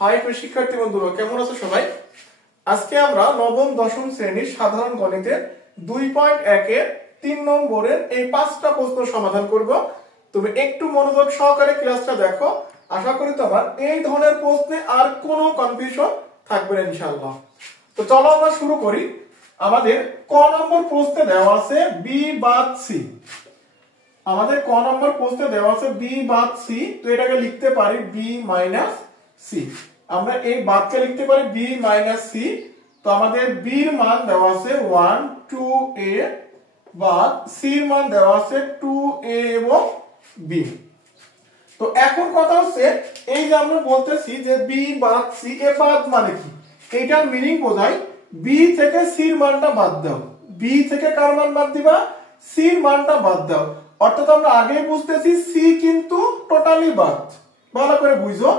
High প্রিয় শিক্ষার্থী বন্ধুরা, কেমন আছো সবাই? আজকে আমরা নবম দশম শ্রেণীর সাধারণ গণিতের 2.1 এর 3 নম্বরের এই 5টা প্রশ্ন সমাধান করব। তুমি একটু মনোযোগ সহকারে ক্লাসটা দেখো, আশা করি তোমার এই ধরনের প্রশ্নে আর কোনো কনফিউশন থাকবে না ইনশাআল্লাহ। তো চলো আমরা শুরু করি। আমাদের ক নম্বর প্রশ্নে দেওয়া আছে বি বাদ সি। আমাদের ক নম্বর প্রশ্নে দেওয়া আছে বি বাদ সি, তো এটাকে লিখতে পারি বি মাইনাস সি। আমরা এই বাদকে লিখতে পারি বি মাইনাস সি। তো আমাদের বি এর মান দেওয়া আছে 1 2a বাদ সি এর মান দেওয়া আছে 2a এবং b। তো এখন কথা হচ্ছে এই যে আমরা বলতেছি যে বি বাদ সি, এ বাদ মানে কি? এইটার মিনিং বোঝায় বি থেকে সি এর মানটা বাদ দাও। বি থেকে কার মান বাদ দিবা? সি এর মানটা বাদ দাও। অর্থাৎ আমরা আগেই বুঝতেছি সি কিন্তু টোটালি বাদ। ভালো করে বুঝো,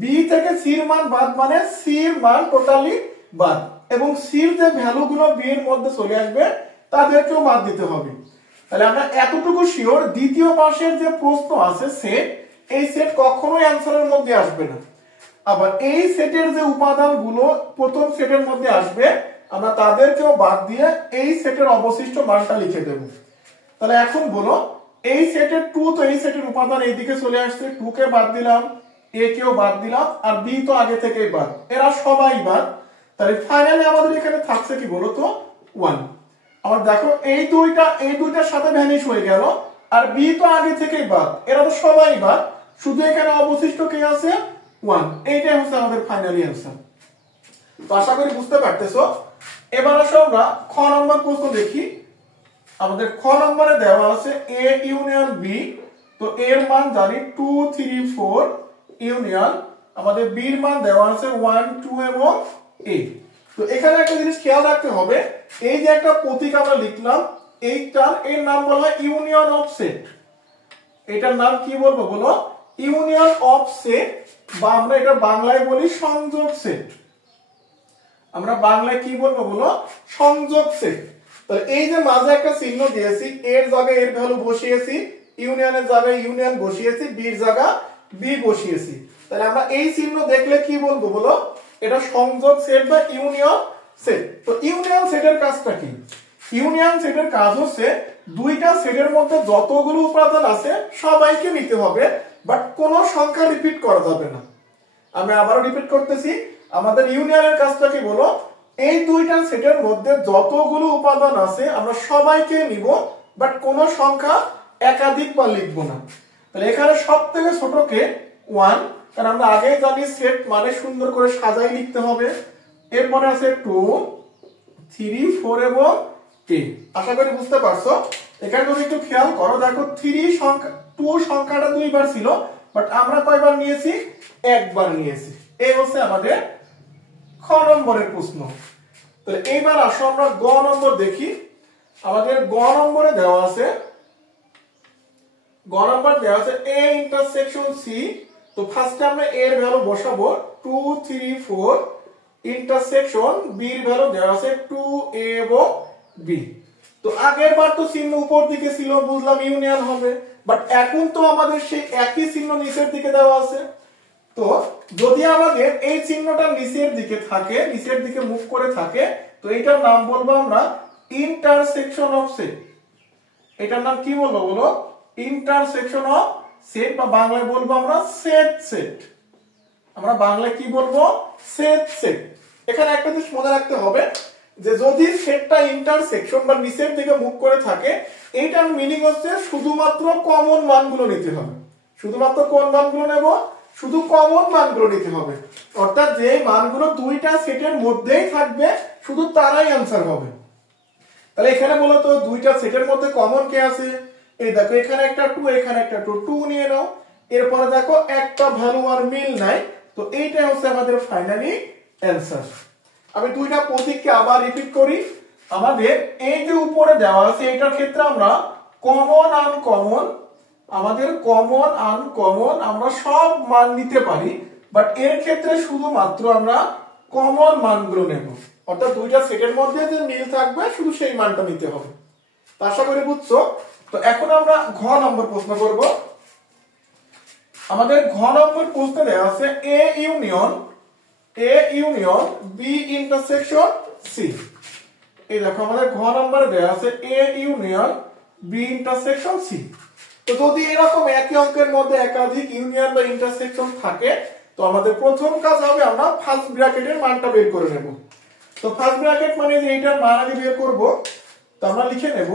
বি থেকে সি এর মান বাদ মানে সি এর মান টোটালি বাদ, এবং সি এর যে ভ্যালুগুলো বি এর মধ্যে চলে আসবে তাদেরকেও বাদ দিতে হবে। তাহলে আমরা এতটুকু শিওর, দ্বিতীয় পাশের যে প্রশ্ন আছে সেট, এই সেট কখনোই অ্যানসারের মধ্যে আসবে না। আবার এই সেটের যে উপাদানগুলো প্রথম সেটের মধ্যে আসবে আমরা তাদেরকেও বাদ দিয়ে এই সেটের অবশিষ্ট মানটা লিখে দেব। তাহলে এখন বলো, এই সেটের 2, তো এই সেটের উপাদান এইদিকে চলে আসছে, 2 কে বাদ দিলাম, a কেও বাদ দিলাম, আর b তো আগে থেকেই বাদ, এরা সবাই বাদ। তাহলে ফাইনালি আমাদের এখানে থাকছে কি বলো তো 1। আবার দেখো এই দুইটার সাথে ভ্যানিশ হয়ে গেল, আর b তো আগে থেকেই বাদ, এরা তো সবাই বাদ, শুধু এখানে অবশিষ্ট কে আছে 1। এইটাই হচ্ছে আমাদের ফাইনালি অ্যানসার। তো আশা করি বুঝতে পারতেছো। এবার আসো আমরা খ নম্বর প্রশ্ন দেখি। আমাদের খ নম্বরে দেওয়া আছে a ইউনিয়ন b। তো এর মান জানি 2 3 4 ইউনিয়ন, আমাদের b এর মান দেওয়া আছে 1 2 এবং a। তো এখানে একটা জিনিস খেয়াল রাখতে হবে, এই যে একটা প্রতীক আমরা লিখলাম, এইটার এর নাম বলা হয় ইউনিয়ন অফ সেট। এটার নাম কি বলবো বলো? ইউনিয়ন অফ সেট, বা আমরা এটা বাংলায় বলি সংযোগ সেট। আমরা বাংলায় কি বলবো বলো? সংযোগ সেট। তাহলে এই যে মাঝে একটা চিহ্ন দিয়েছি, এর জায়গায় এর ভ্যালু বসিয়েছি, ইউনিয়নের জায়গায় ইউনিয়ন বসিয়েছি, বির জায়গা বি বসিয়েছি। তাহলে আমরা এই চিহ্ন দেখলে কি বলবো বলো? এটা সংযোগ সেট বা ইউনিয়ন সেট। তো ইউনিয়ন সেটের কাজটা কি? ইউনিয়ন সেটের কাজ হচ্ছে দুইটা সেটের মধ্যে যতগুলো উপাদান আছে সবাইকে নিতে হবে, বাট কোনো সংখ্যা রিপিট করা যাবে না। আমি আবারও রিপিট করতেছি, আমাদের ইউনিয়নের কাজটা কি বলো? এই দুইটা সেটের মধ্যে যতগুলো উপাদান আছে আমরা সবাইকে নিব, বাট কোনো সংখ্যা একাধিকবার লিখব না। তাহলে এখানে সবথেকে ছোট কে 1, কারণ আমরা আগেই জানি সেট মানে সুন্দর করে সাজাই লিখতে হবে। এরপরে আছে 2 3 4 এবং 8। আশা করি বুঝতে পারছো। এখানে তুমি একটু খেয়াল করো, দেখো 2 সংখ্যাটা দুইবার ছিল, বাট আমরা কয়বার নিয়েছি? একবার নিয়েছি। এই হচ্ছে আমাদের খ নম্বরের প্রশ্ন। তো এইবার আসো আমরা গ নম্বর দেখি। আমাদের গ নম্বরে দেওয়া আছে a ইন্টারসেকশন c। তো ফার্স্টে আমরা a এর ভ্যালু বসাবো 2 3 4 ইন্টারসেকশন b এর ভ্যালু দেওয়া আছে 2a এবং b। তো আগের বার তো চিহ্ন উপর দিকে ছিল, বুঝলাম ইউনিয়ন হবে, বাট এখন তো আমাদের সেই একই চিহ্ন নিচের দিকে দেওয়া আছে। তো যদি আমাদের এই চিহ্নটা নিচের দিকে থাকে, নিচের দিকে মুভ করে থাকে, তো এটার নাম বলবো আমরা ইন্টারসেকশন অফ সেট। এটার নাম কি বলবো বলো? ইন্টারসেকশন অফ সেট, বা বাংলায় বলবো আমরা সেট সেট। আমরা বাংলায় কি বলবো? Set set. এখানে একটা জিনিস মনে রাখতে হবে যে যদি সেটটা ইন্টারসেকশন বা নিচের দিকে মুভ করে থাকে, এইটার মিনিং হচ্ছে শুধুমাত্র কমন মানগুলো নিতে হবে। শুধুমাত্র কোন মানগুলো নেব? শুধু কমন মানগুলো নিতে হবে। অর্থাৎ যে মানগুলো দুইটা সেটের মধ্যেই থাকবে শুধু তারাই आंसर হবে। তাহলে এখানে বলতো দুইটা সেটের মধ্যে কমন কে আছে? এই দেখো এখানে একটা 2, এখানে একটা 2 নিয়ে নাও। এরপরে দেখো একটা ভ্যালু আর মিল নাই, তো এইটাই হচ্ছে আমাদের ফাইনালি आंसर। আমি দুইটা প্রতীককে আবার রিপিট করি। আমাদের এই যে উপরে দেওয়া আছে এটার ক্ষেত্রে আমরা কমন আনকমন, আমাদের কমন আনকমন আমরা সব মান নিতে পারি, বাট এর ক্ষেত্রে শুধুমাত্র আমরা কমন মানগুলো নেব। অর্থাৎ দুইটা সেটের মধ্যে যে মিল থাকবে শুধু সেই মানটা নিতে হবে। আশা করি বুঝছো। তো এখন আমরা ঘ নম্বর প্রশ্ন করব। আমাদের ঘ নম্বর প্রশ্নে দেওয়া আছে a union A union B intersection C. এই দেখো আমাদের ঘ নম্বরে দেওয়া আছে A union B intersection C. তো যদি এরকম একই অঙ্কের মধ্যে একাধিক ইউনিয়ন বা ইন্টারসেকশন থাকে, তো আমাদের প্রথম কাজ হবে আমরা ফার্স্ট ব্র্যাকেটের মানটা বের করে নেব। তো ফার্স্ট ব্র্যাকেট মানে যে এইটার মান আগে বের করব, তো আমরা লিখে নেব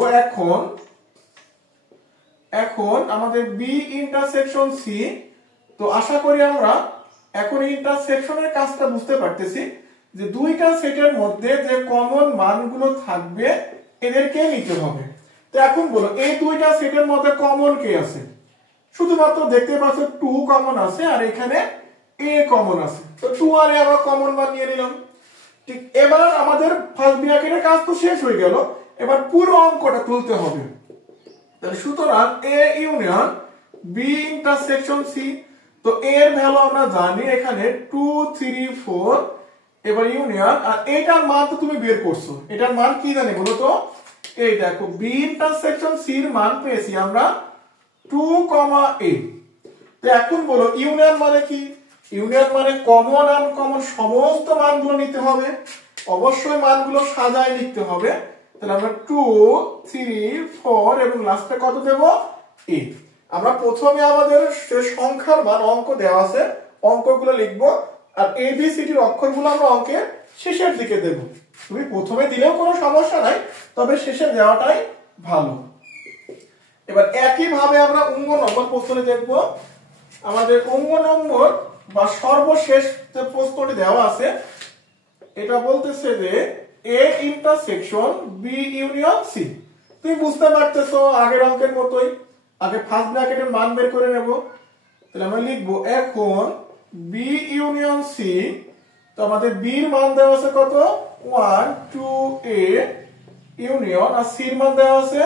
এখন আমাদের বি ইন্টারসেকশন সি। তো আশা করি আমরা এখন ইন্টারসেকশনের কাজটা বুঝতে পারতেছি যে দুইটা সেটের মধ্যে যে কমন মানগুলো থাকবে এদেরকে নিতে হবে। তো এখন বলো এই দুইটা সেটের মধ্যে কমন কে আছে? শুধুমাত্র দেখতে পাচ্ছ 2 কমন আছে আর এখানে a কমন আছে। তো 2 আর a আমরা কমন মান নিয়ে নিলাম। ঠিক, এবার আমাদের ফার্স্ট ব্র্যাকেটের কাজ তো শেষ হয়ে গেল, এবার পুরো অঙ্কটা তুলতে হবে। তাহলে সুতরাং a union b intersection c। তো a এর ভ্যালু আমরা জানি এখানে 2 3 4। এবার ইউনিয়ন, আর এটার মান তো তুমি বের করছো, এটার মান কি জানি বলো তো? এই দেখো b ইন্টারসেকশন c এর মান পেয়েছি আমরা 2, a। তো এখন বলো ইউনিয়ন মানে কি? ইউনিয়ন মানে কমন আনকমন সমস্ত মানগুলো নিতে হবে, অবশ্যই মানগুলো সাজায় লিখতে হবে। তাহলে আমরা 2 3 4 এবং লাস্টে কত দেব? a। আমরা প্রথমে আমাদের যে সংখ্যার মান অঙ্ক দেওয়া আছে অঙ্কগুলো লিখব, আর a b c এর অক্ষরগুলো আমরা অঙ্কের শেষের দিকে দেব। তুমি প্রথমে দিলেও কোনো সমস্যা নাই, তবে শেষে দেওয়াটাই ভালো। এবার একই ভাবে আমরা অঙ্গ নম্বর প্রশ্নে দেখব। আমাদের অঙ্গ নম্বর বা সর্বশেষ যে প্রশ্নটি দেওয়া আছে এটা বলতেছে যে a intersection b union c। তুমি বুঝতে পারতেছো আগের অঙ্কের মতোই আগে ফার্স্ট ব্র্যাকেটের মান বের করে নেব। তাহলে আমরা লিখব এখন b ইউনিয়ন c। তো আমাদের b এর মান দেওয়া আছে কত? 1 2 a ইউনিয়ন, আর c এর মান দেওয়া আছে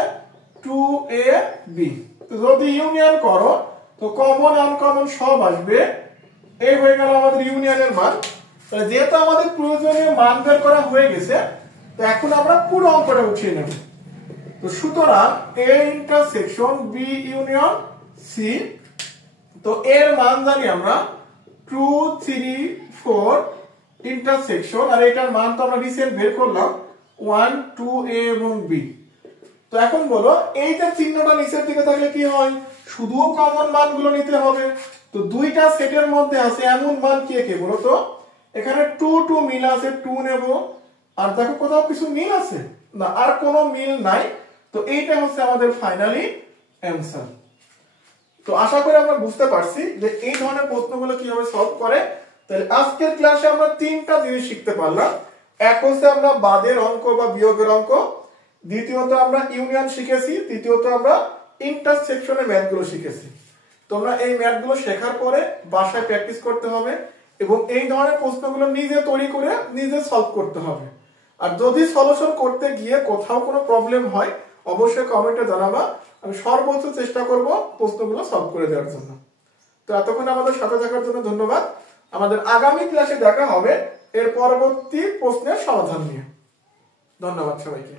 2 a b। তো যদি ইউনিয়ন করো তো কমন আনকমন সব আসবে। এই হয়ে গেল আমাদের ইউনিয়নের মান। তাহলে যেহেতু আমাদের প্রয়োজনীয় মান বের করা হয়ে গেছে, তো এখন আমরা পুরো অঙ্কটা উঠিয়ে নেব। তো সুতরাং a intersection b union c। তো এর মান জানি আমরা 2 3 4 ইন্টারসেকশন, আর এটার মান তো আমরা রিসেন্ট বের করলাম 1 2 a এবং b। তো এখন বলো এইটা চিহ্নটা নিচের দিকে থাকলে কি হয়? শুধু কমন মানগুলো নিতে হবে। তো দুইটা সেটের মধ্যে আছে এমন মান কে কে বলো তো? এখানে 2 2 মিল আছে, 2 নেব। আর দেখো কোথাও কিছু মিল আছে না, আর কোনো মিল নাই। তো এইটা হচ্ছে আমাদের ফাইনালি অ্যানসার। তো আশা করি আমরা বুঝতে পারছি যে এই ধরনের প্রশ্নগুলো কিভাবে সলভ করে। তাহলে আজকের ক্লাসে আমরা তিনটা জিনিস শিখতে পারলাম। এক হচ্ছে আমরা বাদের অঙ্ক বা বিয়োগের অঙ্ক, দ্বিতীয়ত আমরা ইউনিয়ন শিখেছি, তৃতীয়ত আমরা ইন্টারসেকশনের ম্যাথগুলো শিখেছি। তোমরা এই ম্যাথগুলো শেখার পরে বাসায় প্র্যাকটিস করতে হবে এবং এই ধরনের প্রশ্নগুলো নিজে তৈরি করে নিজে সলভ করতে হবে। আর যদি সলিউশন করতে গিয়ে কোথাও কোনো প্রবলেম হয় অবশ্যই কমেন্টে জানাবা, আমি সর্বোচ্চ চেষ্টা করব প্রশ্নগুলো সলভ করে দেওয়ার জন্য। তো এতক্ষণ আমাদের সাথে থাকার জন্য ধন্যবাদ। আমাদের আগামী ক্লাসে দেখা হবে এর পরবর্তী প্রশ্নের সমাধান নিয়ে। ধন্যবাদ সবাইকে।